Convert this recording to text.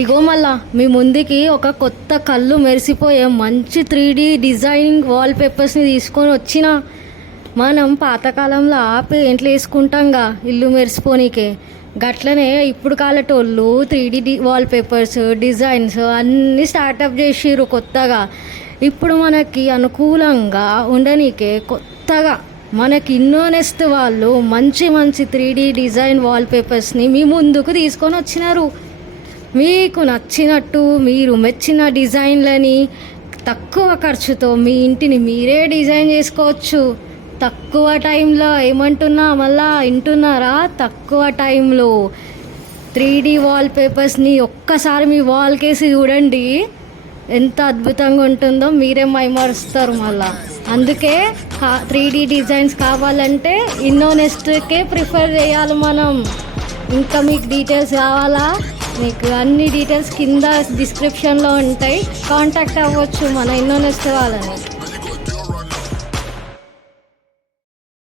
ఇగో మళ్ళా మీ ముందుకి ఒక కొత్త కళ్ళు మెరిసిపోయే మంచి 3D డిజైనింగ్ వాల్ పేపర్స్ని తీసుకొని వచ్చిన. మనం పాతకాలంలో పెయింట్లు వేసుకుంటాంగా ఇల్లు మెరిసిపోనీకే, గట్లనే ఇప్పుడు కాలటోళ్ళు 3D వాల్ పేపర్స్ డిజైన్స్ అన్నీ స్టార్టప్ చేసిర్రు కొత్తగా. ఇప్పుడు మనకి అనుకూలంగా ఉండనీకే కొత్తగా మనకి ఇన్నోనెస్ట్ వాళ్ళు మంచి మంచి 3D డిజైన్ వాల్ పేపర్స్ని మీ ముందుకు తీసుకొని వచ్చినారు. మీకు నచ్చినట్టు మీరు మెచ్చిన డిజైన్లని తక్కువ ఖర్చుతో మీ ఇంటిని మీరే డిజైన్ చేసుకోవచ్చు. తక్కువ టైంలో ఏమంటున్నా మళ్ళా వింటున్నారా? తక్కువ టైంలో 3D వాల్ పేపర్స్ని ఒక్కసారి మీ వాల్కేసి చూడండి, ఎంత అద్భుతంగా ఉంటుందో మీరే మైమరుస్తారు మళ్ళా. అందుకే 3D డిజైన్స్ కావాలంటే ఇన్నోనెస్ట్కే ప్రిఫర్ చేయాలి మనం. ఇంకా మీకు డీటెయిల్స్ కావాలా? మీకు అన్ని డీటెయిల్స్ కింద డిస్క్రిప్షన్లో ఉంటాయి, కాంటాక్ట్ అవ్వచ్చు మన ఇన్నోనెస్ట్ వాళ్ళని.